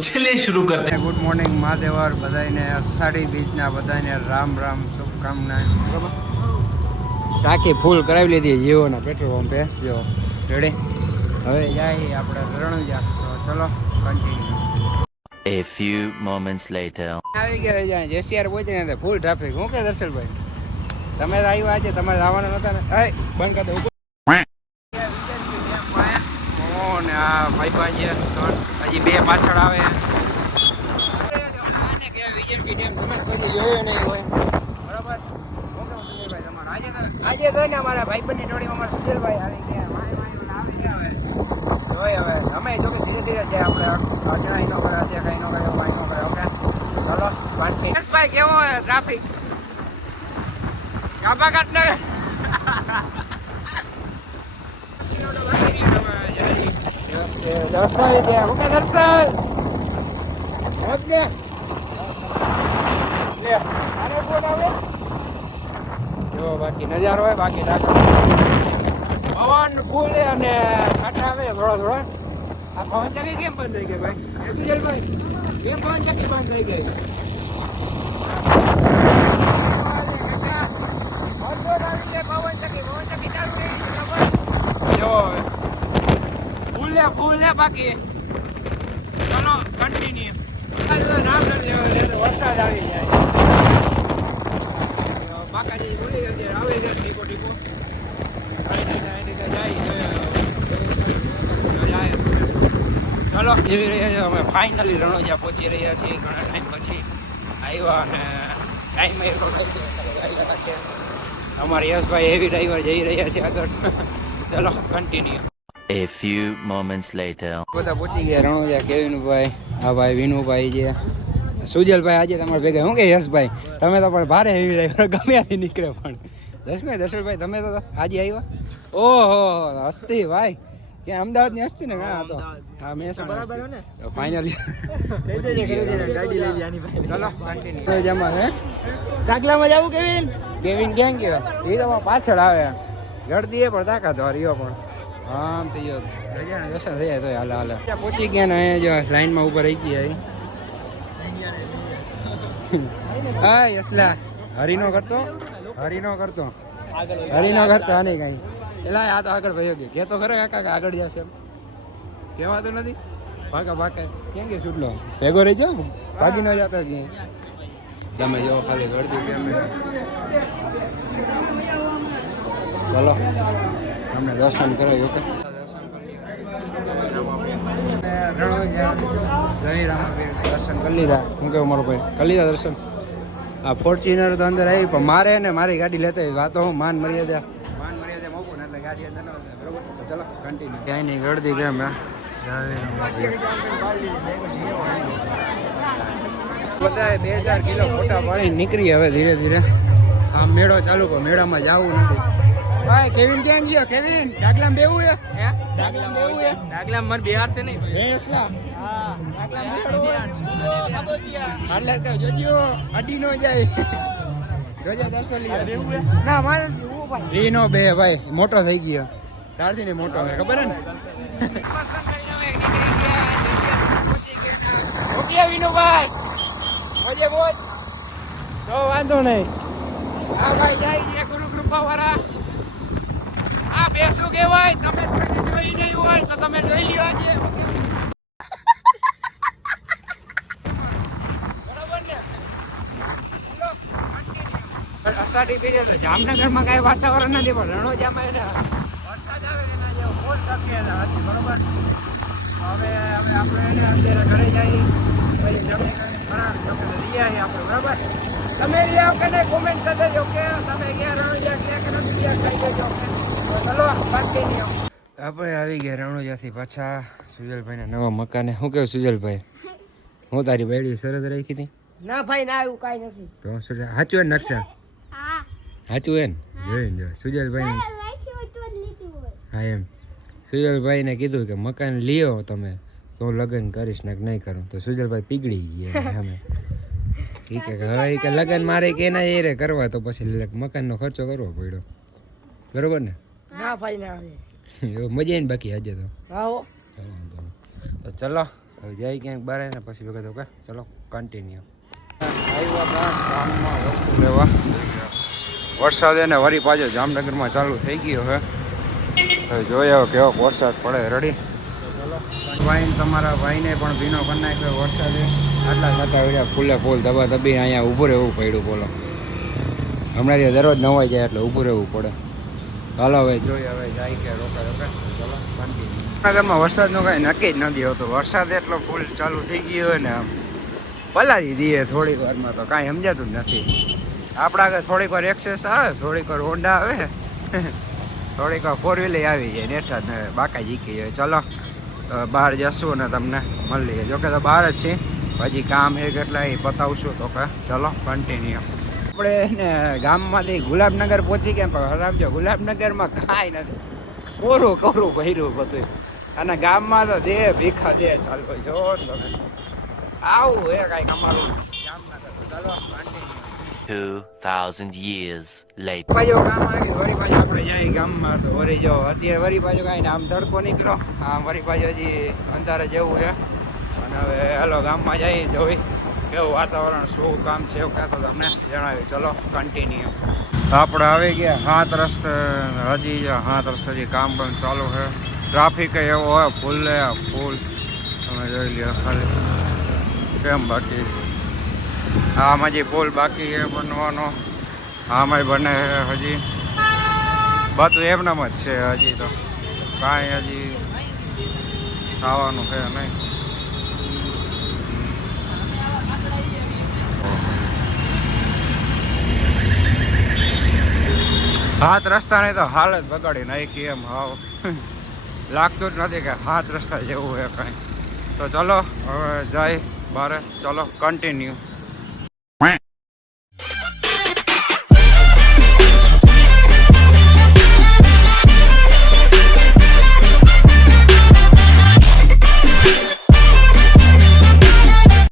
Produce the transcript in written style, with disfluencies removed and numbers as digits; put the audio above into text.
चलिए शुरू करते हैं। ગુડ મોર્નિંગ મહાદેવર બધાને અષાઢી બીજના બધાને રામ રામ શુભકામના. બરાબર, ટાંકી ફૂલ કરાવી લીધી જીઓના પેટ્રોલ પંપે. જો રેડી, હવે જાય આપણે રણુજા. તો ચલો continue. A few moments later. આવી ગયા જાય જેસીઆર પહોંચીને ફૂલ ટ્રાફિક. હું કે દર્શનભાઈ તમે તો આવ્યા આજે, તમારે આવવાના નતા ને? એ બંધ કરી દો. ને આ ભાઈ ભાઈ હજી બે પાછળ આવે. આજે તો ને અમારા ભાઈબંધની જોડીમાં અમારા સુજલભાઈ આવી ગયા. જોઈ હવે અમે જો કે ધીરે ધીરે જાય. આપણે અજણાઈ નો કરે છે, કઈ નો કરે, ભાઈ નો કરે. ઓકે ચલો ભાઈ, કેવો ટ્રાફિક કાપાઘાટ ને દર્શાવી દે. ઓકે દર્શાવ ઓકે લે આને ફોન આવે. જો બાકી નજારો હોય, બાકી પવન ફૂલ અને છાંટા આવે થોડા થોડા. આ પવન ચક્કી કેમ બંધ થઈ ગઈ ભાઈ? સુજલભાઈ કેમ પવન ચક્કી બંધ થઈ ગઈ? ફૂલ ને બાકી. ચલો કન્ટિન્યુ. નામ નથી લેવા, વરસાદ આવી જાય. બાકાજી બોલી જાય આવે છે ટીપો ટીપો. ચલો જેવી રહ્યા છે અમે ફાઇનલી રણોજા પહોંચી રહ્યા છીએ. ઘણા ટાઈમ પછી આવ્યા અને ટાઈમ એટલો થઈ ગયો છે. અમારા યશભાઈ હેવી ડ્રાઈવર જઈ રહ્યા છે આગળ. ચલો continue. A few moments later. બધા પહોંચી ગયા રણોજા. કેવિનભાઈ, આ ભાઈ વિનુભાઈ છે, સુજલભાઈ આજે તમારે ભેગા. શું કે યશભાઈ તમે તો પણ ભારે હેવી ડ્રાઈવર ગમે ત્યાંથી નીકળે. પણ દર્શનભાઈ તમે તો આજે આવ્યા. ઓહો હસ્તી ભાઈ, ક્યાં અમદાવાદની હસ્તી ને? કાં હતો? હા મહેસાણા. ફાઇનલી ચલો કન્ટિન્યુ. જમા હે કાગલામાં જાવું. કેવિન ક્યાં ગયો? એ તો પાછળ આવે. ગળદી પણ તાકાત વાળીઓ પણ આમ થઈ ગયો. દર્શન થઈ જાય તો હાલે હાલે પહોંચી ગયા ને. જો લાઈનમાં ઉપર રહી ગયા. હા યસલા હરીનો કરતો આને કઈ એલા આ તો આગળ ભાઈ ગયો. કે તો ખરે કાકા આગળ જશે એમ કહેવાતું નથી. ભાગા ક્યાં ગયા? છૂટલો ભેગો રહી જાવ, ભાગી ન જતો ક્યાંય. તમે જો ખાલી ગળદી કેમ. ચલો અમને દર્શન કરાવ્યું. ઓકે દર્શન કરી લીધા. હું કેવું મારું ભાઈ કરી લીધા દર્શન. આ ફોર્ચ્યુનર તો અંદર આવી પણ મારે ને મારી ગાડી લેતા વાતો હું માન મર્યાદા મૂકું ને એટલે ગાડી અંદર બરોબર. ચલો કન્ટિન્યુ. ક્યાંય નહીં ગળદી કેમ બધા 2000 કિલો ફોટા પાડી નીકળી. હવે ધીરે ધીરે આમ મેળો ચાલુ કરો. મેળામાં જવું નથી. ભાઈ કેવિન ક્યાં ગયો? કેવિન ડાગલામ બેવું હે? ડાગલામ બેવું હે? ડાગલામ મર બિહાર છે નહીં બેસલા. હા ડાગલામ બિહાર. એટલે કે જોજો અડી નો જાય. જોજો દર્શન લી બેવું હે ના મારે હું ભાઈ રીનો બે ભાઈ મોટો થઈ ગયો. તારથી ને મોટો હે ખબર હે ને. ઓકે વિનુભાઈ મોજે મોજ. તો વાંધો નહીં. હા ભાઈ જાય છે ગુરુ કૃપા વાળા. આ બેસું કહેવાય. તમે જોઈ નહીં હોય તો તમે જોઈ લ્યો આજે. બરાબર ને? અષાઢી બીજ જામનગરમાં કાંઈ વાતાવરણ નથી પણ રણોજામાં એને વરસાદ આવે એના જેવો મોર શક્યતા હતી. બરોબર. હવે આપણે એને અત્યારે ઘરે જઈએ પછી જમી ફરાર તમે લઈ આવીએ આપણે. બરાબર તમે લઈ આવો કે નહીં કોમેન્ટ કરી દેજો કે તમે ક્યાં રણોજા ક્યાં કે નથી ક્યાં ખાઈ દેજો. ચલો આપણે આવી ગયા રણોજાથી પાછા સુજલભાઈના નવા મકાને. શું કેવું સુજલભાઈ? હું તારી બાયડી શરત રાખી હતી? ના ભાઈ ના એવું કાઈ નથી. તો સાચું હે નકશા? સાચું હે ને? જોઈને જો સુજલભાઈ. હા એમ સુજલભાઈને કીધું કે મકાન લ્યો તમે તો લગ્ન કરીશ ને નહીં કરું. તો સુજલભાઈ પીગળી ગયા. અમે હવે કે લગ્ન મારે કે એના એ કરવા તો પછી મકાનનો ખર્ચો કરવો પડ્યો. બરોબર ને? ના ભાઈ ના આવે. મજા ને બાકી આજે તો. આવો તો ચલો હવે જાય ક્યાંક બહાર ને પછી ભેગા તો કે ચલો કન્ટિન્યુ. આવ્યા હતા ગામમાં વસ્તુ લેવા. વરસાદ એને વરી પાછો જામનગરમાં ચાલુ થઈ ગયો હવે જોયો કેવો વરસાદ પડે રેડી. ભાઈ તમારા ભાઈને પણ ભીનો કરી નાખ્યો વરસાદે. આટલા ખાતા વળ્યા ફૂલે ફૂલ દબા દબી અહીંયા ઊભું રહેવું પડ્યું. બોલો હમણાં ત્યાં દરરોજ નવાઈ જાય એટલે ઊભું રહેવું પડે. હાલો હવે જોઈએ હવે જાય કે રોકા રોકા ચલો કન્ટિન્યુ. જામનગરમાં વરસાદનું કાંઈ નક્કી જ નથી હોતું. વરસાદ એટલો ફૂલ ચાલુ થઈ ગયો હોય ને આમ પલાળી દઈએ થોડીક વારમાં તો કાંઈ સમજાતું જ નથી. આપણા આગળ થોડીક વાર એક્સેસ આવે, થોડીક વાર હોન્ડા આવે, થોડીક વાર ફોર વ્હીલર આવી જાય નેઠા ને બાકા જીકી જાય. ચલો બહાર જશું ને તમને મળીએ. જોકે તો બહાર જ છીએ, હજી કામ છે કેટલા એ પતાવશું તો કે ચલો કન્ટિન્યુ. આપણે ને ગામમાંથી ગુલાબનગર પહોંચી ગયા પણ હરામજો ગુલાબનગરમાં કાંઈ નથી, કોરું કોરું ભર્યું બધું. અને ગામમાં તો દે ભીખા દે ચાલો જો તમે આવું હે કાંઈક અમારું જામનગર. ચાલો કન્ટિન્યુ. 2000 years later. પાછો કામ આવી વરી પાછું આપણે જાય ગામમાં તો વરી જાઓ. અત્યારે વરી પાછું કાંઈ આમ તડકો નીકળો આમ વરી પાછું હજી અંધારે જેવું છે. અને હવે હાલો ગામમાં જઈ જોઈ કેવું વાતાવરણ શું કામ છે એવું કહેતો તમને જણાવ્યું. ચલો કન્ટિન્યુ. આપણે આવી ગયા 7 રસ્તે. હજી 7 રસ્તે હજી કામ પણ ચાલુ છે. ટ્રાફિક એવો હોય ફૂલ ફૂલ તમે જોઈ લ્યો ખાલી કેમ. બાકી આમાં હજી પુલ બાકી છે બનવાનો. આમાંય બને હજી બધું એમનામ જ છે. હજી તો કાંઈ હજી ખાવાનું છે નહીં. હાથ રસ્તાની તો હાલત બગાડી નાખી એમ હાવ લાગતું જ નથી કે હાથ રસ્તા જેવું છે કાંઈ. તો ચલો હવે જાય બારે. ચલો કન્ટિન્યુ.